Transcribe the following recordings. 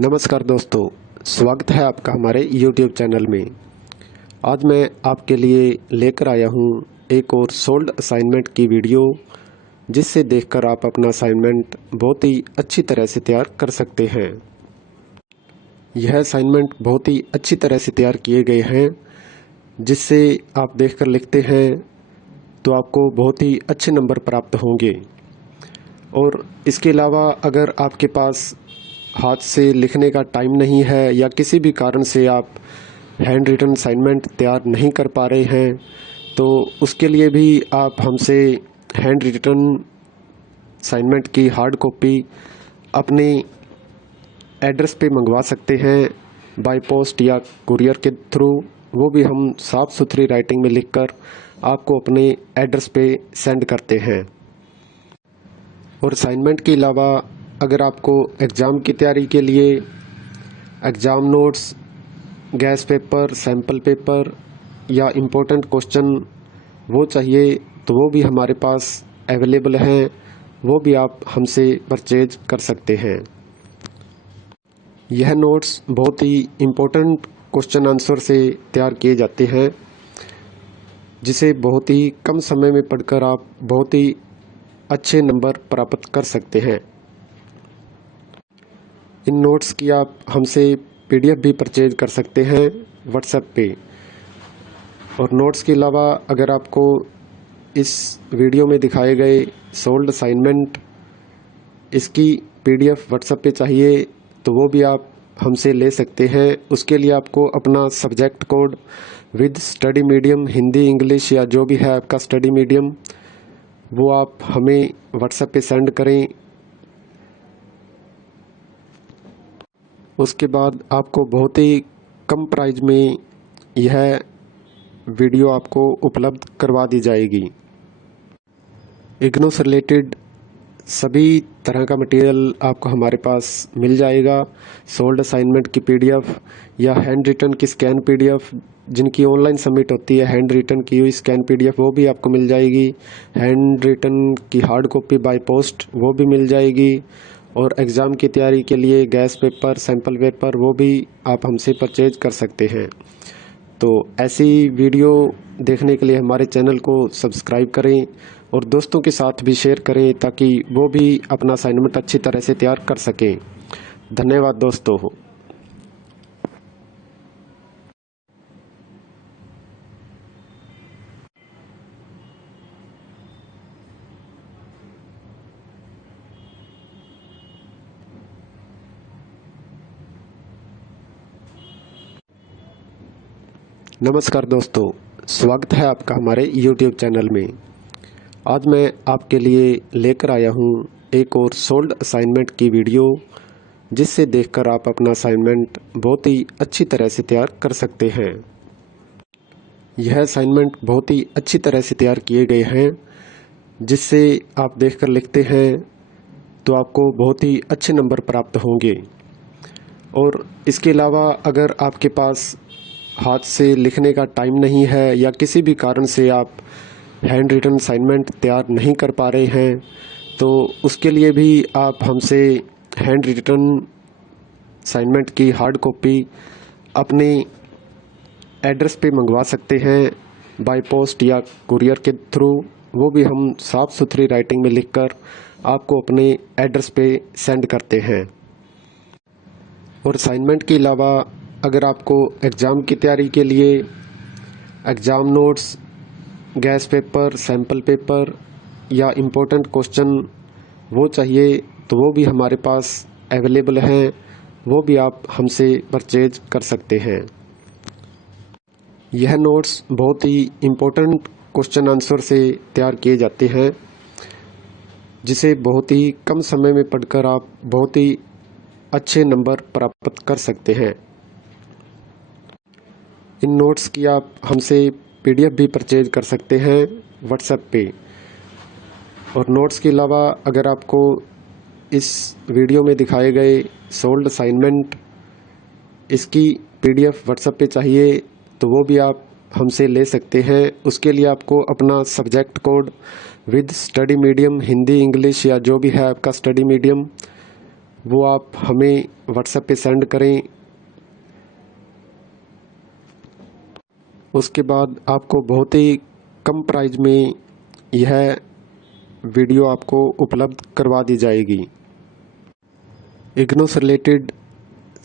नमस्कार दोस्तों, स्वागत है आपका हमारे YouTube चैनल में। आज मैं आपके लिए लेकर आया हूँ एक और सोल्ड असाइनमेंट की वीडियो, जिससे देखकर आप अपना असाइनमेंट बहुत ही अच्छी तरह से तैयार कर सकते हैं। यह असाइनमेंट बहुत ही अच्छी तरह से तैयार किए गए हैं, जिससे आप देखकर लिखते हैं तो आपको बहुत ही अच्छे नंबर प्राप्त होंगे। और इसके अलावा अगर आपके पास हाथ से लिखने का टाइम नहीं है या किसी भी कारण से आप हैंड रिटन असाइनमेंट तैयार नहीं कर पा रहे हैं, तो उसके लिए भी आप हमसे हैंड रिटन असाइनमेंट की हार्ड कॉपी अपने एड्रेस पे मंगवा सकते हैं, बाय पोस्ट या कुरियर के थ्रू। वो भी हम साफ़ सुथरी राइटिंग में लिखकर आपको अपने एड्रेस पे सेंड करते हैं। और असाइनमेंट के अलावा अगर आपको एग्ज़ाम की तैयारी के लिए exam notes, gas paper, sample paper या इम्पोर्टेंट क्वेश्चन वो चाहिए, तो वो भी हमारे पास अवेलेबल हैं। वो भी आप हमसे परचेज कर सकते हैं। यह नोट्स बहुत ही इम्पोर्टेंट क्वेश्चन आंसर से तैयार किए जाते हैं, जिसे बहुत ही कम समय में पढ़कर आप बहुत ही अच्छे नंबर प्राप्त कर सकते हैं। इन नोट्स की आप हमसे PDF भी परचेज कर सकते हैं व्हाट्सएप पे। और नोट्स के अलावा अगर आपको इस वीडियो में दिखाए गए सोल्ड असाइनमेंट इसकी PDF व्हाट्सएप पे चाहिए, तो वो भी आप हमसे ले सकते हैं। उसके लिए आपको अपना subject code with study medium, Hindi, English या जो भी है आपका स्टडी मीडियम, वो आप हमें व्हाट्सएप पे सेंड करें। उसके बाद आपको बहुत ही कम प्राइस में यह वीडियो आपको उपलब्ध करवा दी जाएगी। इग्नू से रिलेटेड सभी तरह का मटेरियल आपको हमारे पास मिल जाएगा। सोल्ड असाइनमेंट की PDF या हैंड रिटन की स्कैन PDF, जिनकी ऑनलाइन सबमिट होती है, हैंड रिटन की हुई स्कैन PDF वो भी आपको मिल जाएगी। हैंड रिटन की हार्ड कॉपी बाय पोस्ट वो भी मिल जाएगी। और एग्ज़ाम की तैयारी के लिए गैस पेपर, सैम्पल पेपर वो भी आप हमसे परचेज कर सकते हैं। तो ऐसी वीडियो देखने के लिए हमारे चैनल को सब्सक्राइब करें और दोस्तों के साथ भी शेयर करें, ताकि वो भी अपना असाइनमेंट अच्छी तरह से तैयार कर सकें। धन्यवाद दोस्तों। नमस्कार दोस्तों, स्वागत है आपका हमारे YouTube चैनल में। आज मैं आपके लिए लेकर आया हूँ एक और सोल्ड असाइनमेंट की वीडियो, जिससे देखकर आप अपना असाइनमेंट बहुत ही अच्छी तरह से तैयार कर सकते हैं। यह असाइनमेंट बहुत ही अच्छी तरह से तैयार किए गए हैं, जिससे आप देखकर लिखते हैं तो आपको बहुत ही अच्छे नंबर प्राप्त होंगे। और इसके अलावा अगर आपके पास हाथ से लिखने का टाइम नहीं है या किसी भी कारण से आप हैंड रिटन असाइनमेंट तैयार नहीं कर पा रहे हैं, तो उसके लिए भी आप हमसे हैंड रिटन असाइनमेंट की हार्ड कॉपी अपने एड्रेस पे मंगवा सकते हैं, बाय पोस्ट या कुरियर के थ्रू। वो भी हम साफ़ सुथरी राइटिंग में लिखकर आपको अपने एड्रेस पे सेंड करते हैं। और असाइनमेंट के अलावा अगर आपको एग्ज़ाम की तैयारी के लिए exam notes, gas paper, sample paper या इम्पोर्टेंट क्वेश्चन वो चाहिए, तो वो भी हमारे पास अवेलेबल हैं। वो भी आप हमसे परचेज कर सकते हैं। यह नोट्स बहुत ही इम्पोर्टेंट क्वेश्चन आंसर से तैयार किए जाते हैं, जिसे बहुत ही कम समय में पढ़कर आप बहुत ही अच्छे नंबर प्राप्त कर सकते हैं। इन नोट्स की आप हमसे PDF भी परचेज कर सकते हैं व्हाट्सएप पे। और नोट्स के अलावा अगर आपको इस वीडियो में दिखाए गए सोल्ड असाइनमेंट इसकी PDF व्हाट्सएप पे चाहिए, तो वो भी आप हमसे ले सकते हैं। उसके लिए आपको अपना subject code with study medium, Hindi, English या जो भी है आपका स्टडी मीडियम, वो आप हमें व्हाट्सएप पे सेंड करें। उसके बाद आपको बहुत ही कम प्राइस में यह वीडियो आपको उपलब्ध करवा दी जाएगी। इग्नू से रिलेटेड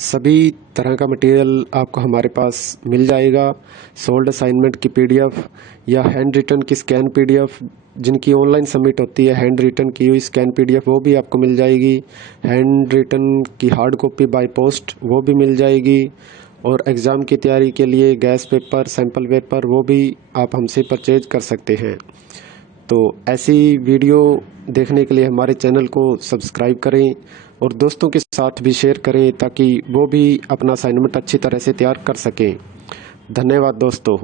सभी तरह का मटेरियल आपको हमारे पास मिल जाएगा। सोल्ड असाइनमेंट की पीडीएफ या हैंड रिटन की स्कैन पीडीएफ, जिनकी ऑनलाइन सबमिट होती है हैंड रिटन की हुई स्कैन पीडीएफ, वो भी आपको मिल जाएगी। हैंड रिटन की हार्ड कॉपी बाय पोस्ट वो भी मिल जाएगी। और एग्ज़ाम की तैयारी के लिए गैस पेपर, सैम्पल पेपर, वो भी आप हमसे परचेज कर सकते हैं। तो ऐसी वीडियो देखने के लिए हमारे चैनल को सब्सक्राइब करें और दोस्तों के साथ भी शेयर करें ताकि वो भी अपना असाइनमेंट अच्छी तरह से तैयार कर सकें। धन्यवाद दोस्तों।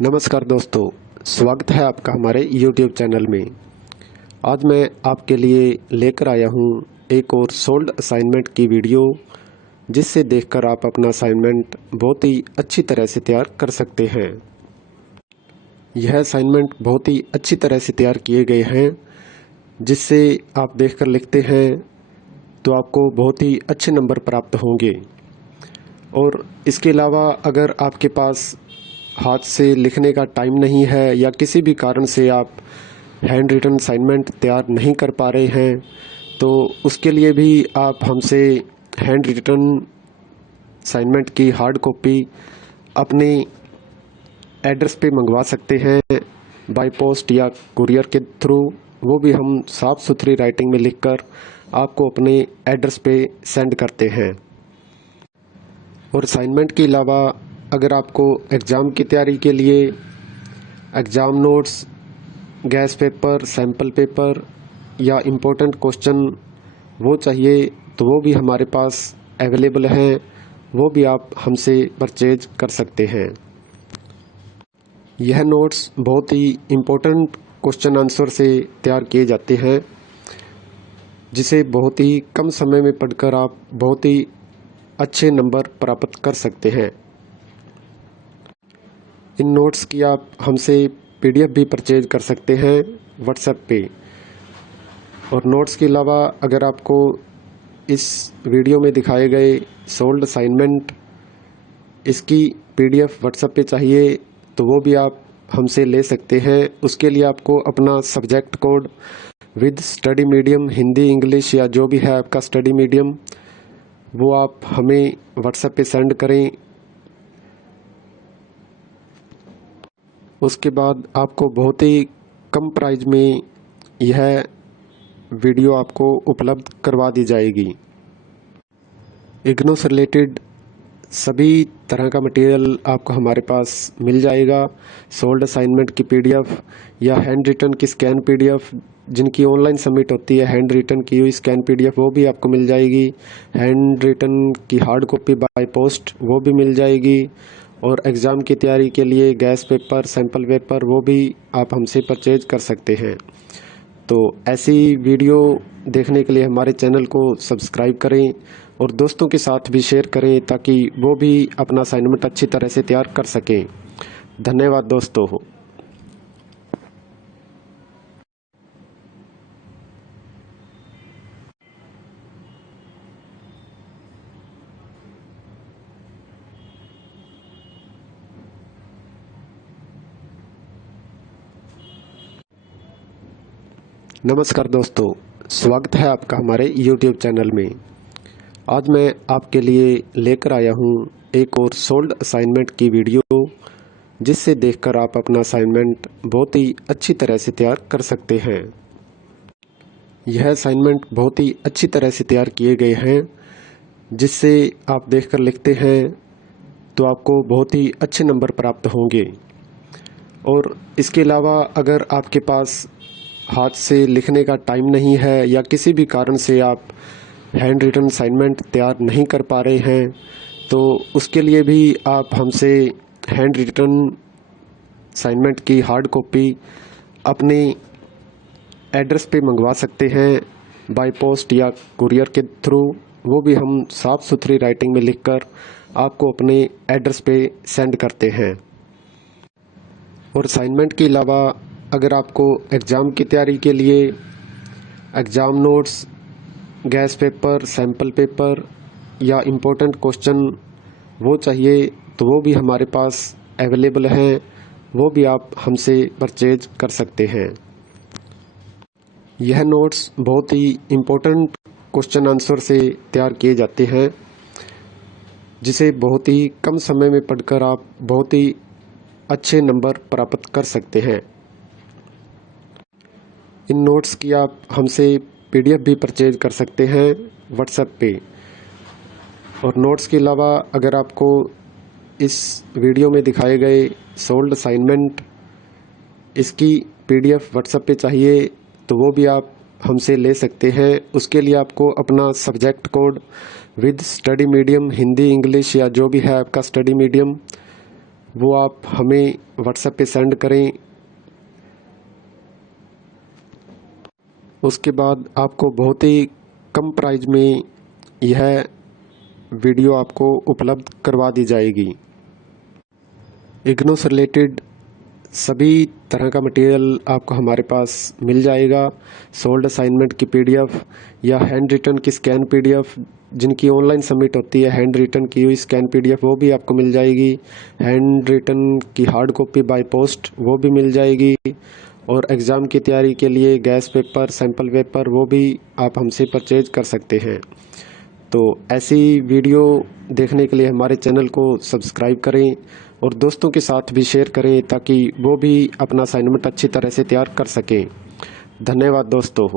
नमस्कार दोस्तों, स्वागत है आपका हमारे YouTube चैनल में। आज मैं आपके लिए लेकर आया हूँ एक और सोल्ड असाइनमेंट की वीडियो, जिससे देखकर आप अपना असाइनमेंट बहुत ही अच्छी तरह से तैयार कर सकते हैं। यह असाइनमेंट बहुत ही अच्छी तरह से तैयार किए गए हैं, जिससे आप देखकर लिखते हैं तो आपको बहुत ही अच्छे नंबर प्राप्त होंगे। और इसके अलावा अगर आपके पास हाथ से लिखने का टाइम नहीं है या किसी भी कारण से आप हैंड रिटन असाइनमेंट तैयार नहीं कर पा रहे हैं, तो उसके लिए भी आप हमसे हैंड रिटन असाइनमेंट की हार्ड कॉपी अपने एड्रेस पे मंगवा सकते हैं, बाय पोस्ट या कुरियर के थ्रू। वो भी हम साफ़ सुथरी राइटिंग में लिखकर आपको अपने एड्रेस पे सेंड करते हैं। और असाइनमेंट के अलावा अगर आपको एग्ज़ाम की तैयारी के लिए exam notes, gas paper, sample paper या इम्पोर्टेंट क्वेश्चन वो चाहिए, तो वो भी हमारे पास अवेलेबल हैं। वो भी आप हमसे परचेज कर सकते हैं। यह नोट्स बहुत ही इम्पोर्टेंट क्वेश्चन आंसर से तैयार किए जाते हैं, जिसे बहुत ही कम समय में पढ़कर आप बहुत ही अच्छे नंबर प्राप्त कर सकते हैं। इन नोट्स की आप हमसे पीडीएफ भी परचेज कर सकते हैं व्हाट्सएप पे। और नोट्स के अलावा अगर आपको इस वीडियो में दिखाए गए सोल्ड असाइनमेंट इसकी पीडीएफ व्हाट्सएप पे चाहिए, तो वो भी आप हमसे ले सकते हैं। उसके लिए आपको अपना subject code with study medium, Hindi, English या जो भी है आपका स्टडी मीडियम, वो आप हमें व्हाट्सएप पे सेंड करें। उसके बाद आपको बहुत ही कम प्राइस में यह वीडियो आपको उपलब्ध करवा दी जाएगी। इग्नू से रिलेटेड सभी तरह का मटेरियल आपको हमारे पास मिल जाएगा। सोल्ड असाइनमेंट की पीडीएफ या हैंड रिटन की स्कैन पीडीएफ, जिनकी ऑनलाइन सबमिट होती है हैंड रिटन की हुई स्कैन पीडीएफ, वो भी आपको मिल जाएगी। हैंड रिटन की हार्ड कॉपी बाय पोस्ट वो भी मिल जाएगी। और एग्ज़ाम की तैयारी के लिए गैस पेपर, सैम्पल पेपर, वो भी आप हमसे परचेज कर सकते हैं। तो ऐसी वीडियो देखने के लिए हमारे चैनल को सब्सक्राइब करें और दोस्तों के साथ भी शेयर करें ताकि वो भी अपना असाइनमेंट अच्छी तरह से तैयार कर सकें। धन्यवाद दोस्तों। नमस्कार दोस्तों, स्वागत है आपका हमारे YouTube चैनल में। आज मैं आपके लिए लेकर आया हूँ एक और सोल्ड असाइनमेंट की वीडियो, जिससे देखकर आप अपना असाइनमेंट बहुत ही अच्छी तरह से तैयार कर सकते हैं। यह असाइनमेंट बहुत ही अच्छी तरह से तैयार किए गए हैं, जिससे आप देखकर लिखते हैं तो आपको बहुत ही अच्छे नंबर प्राप्त होंगे। और इसके अलावा अगर आपके पास हाथ से लिखने का टाइम नहीं है या किसी भी कारण से आप हैंड रिटन असाइनमेंट तैयार नहीं कर पा रहे हैं, तो उसके लिए भी आप हमसे हैंड रिटन असाइनमेंट की हार्ड कॉपी अपने एड्रेस पे मंगवा सकते हैं बाय पोस्ट या कुरियर के थ्रू, वो भी हम साफ़ सुथरी राइटिंग में लिखकर आपको अपने एड्रेस पे सेंड करते हैं। और असाइनमेंट के अलावा अगर आपको एग्ज़ाम की तैयारी के लिए exam notes, gas paper, sample paper या इम्पोर्टेंट क्वेश्चन वो चाहिए तो वो भी हमारे पास अवेलेबल हैं, वो भी आप हमसे परचेज कर सकते हैं। यह नोट्स बहुत ही इम्पोर्टेंट क्वेश्चन आंसर से तैयार किए जाते हैं, जिसे बहुत ही कम समय में पढ़कर आप बहुत ही अच्छे नंबर प्राप्त कर सकते हैं। इन नोट्स की आप हमसे PDF भी परचेज कर सकते हैं व्हाट्सएप पे। और नोट्स के अलावा अगर आपको इस वीडियो में दिखाए गए सोल्ड असाइनमेंट इसकी PDF व्हाट्सएप पे चाहिए तो वो भी आप हमसे ले सकते हैं। उसके लिए आपको अपना subject code with study medium, Hindi, English या जो भी है आपका स्टडी मीडियम, वो आप हमें व्हाट्सएप पे सेंड करें। उसके बाद आपको बहुत ही कम प्राइस में यह वीडियो आपको उपलब्ध करवा दी जाएगी। इग्नू से रिलेटेड सभी तरह का मटेरियल आपको हमारे पास मिल जाएगा। सोल्ड असाइनमेंट की PDF या हैंड रिटन की स्कैन PDF, जिनकी ऑनलाइन सबमिट होती है, हैंड रिटन की हुई स्कैन PDF वो भी आपको मिल जाएगी। हैंड रिटन की हार्ड कॉपी बाय पोस्ट वो भी मिल जाएगी। और एग्ज़ाम की तैयारी के लिए गैस पेपर, सैम्पल पेपर वो भी आप हमसे परचेज कर सकते हैं। तो ऐसी वीडियो देखने के लिए हमारे चैनल को सब्सक्राइब करें और दोस्तों के साथ भी शेयर करें ताकि वो भी अपना असाइनमेंट अच्छी तरह से तैयार कर सकें। धन्यवाद दोस्तों।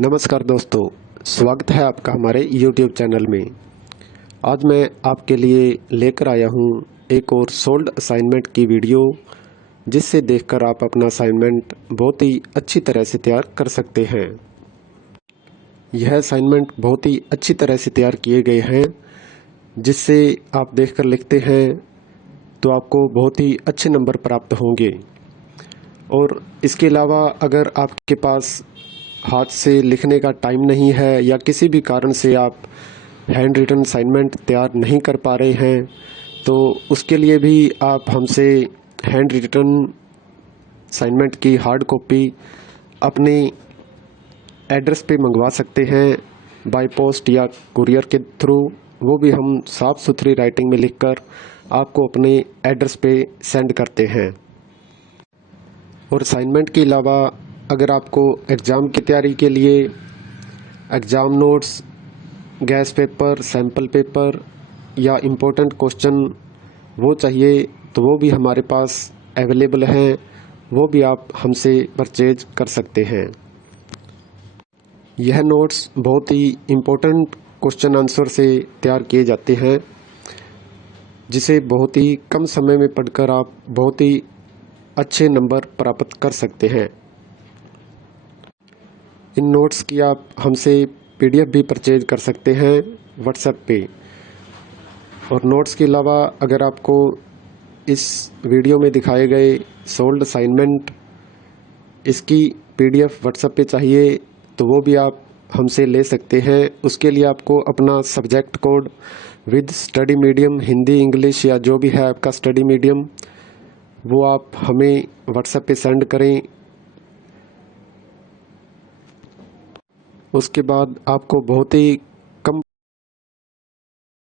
नमस्कार दोस्तों, स्वागत है आपका हमारे YouTube चैनल में। आज मैं आपके लिए लेकर आया हूँ एक और सोल्ड असाइनमेंट की वीडियो, जिससे देखकर आप अपना असाइनमेंट बहुत ही अच्छी तरह से तैयार कर सकते हैं। यह असाइनमेंट बहुत ही अच्छी तरह से तैयार किए गए हैं, जिससे आप देखकर लिखते हैं तो आपको बहुत ही अच्छे नंबर प्राप्त होंगे। और इसके अलावा अगर आपके पास हाथ से लिखने का टाइम नहीं है या किसी भी कारण से आप हैंड रिटन असाइनमेंट तैयार नहीं कर पा रहे हैं, तो उसके लिए भी आप हमसे हैंड रिटन असाइनमेंट की हार्ड कॉपी अपने एड्रेस पे मंगवा सकते हैं बाय पोस्ट या कुरियर के थ्रू, वो भी हम साफ़ सुथरी राइटिंग में लिखकर आपको अपने एड्रेस पे सेंड करते हैं। और असाइनमेंट के अलावा अगर आपको एग्ज़ाम की तैयारी के लिए exam notes, gas paper, sample paper या इम्पोर्टेंट क्वेश्चन वो चाहिए तो वो भी हमारे पास अवेलेबल हैं, वो भी आप हमसे परचेज कर सकते हैं। यह नोट्स बहुत ही इम्पोर्टेंट क्वेश्चन आंसर से तैयार किए जाते हैं, जिसे बहुत ही कम समय में पढ़कर आप बहुत ही अच्छे नंबर प्राप्त कर सकते हैं। इन नोट्स की आप हमसे PDF भी परचेज कर सकते हैं व्हाट्सएप पे। और नोट्स के अलावा अगर आपको इस वीडियो में दिखाए गए सोल्ड असाइनमेंट इसकी PDF व्हाट्सएप पे चाहिए तो वो भी आप हमसे ले सकते हैं। उसके लिए आपको अपना subject code with study medium, Hindi, English या जो भी है आपका स्टडी मीडियम, वो आप हमें व्हाट्सएप पे सेंड करें। उसके बाद आपको बहुत ही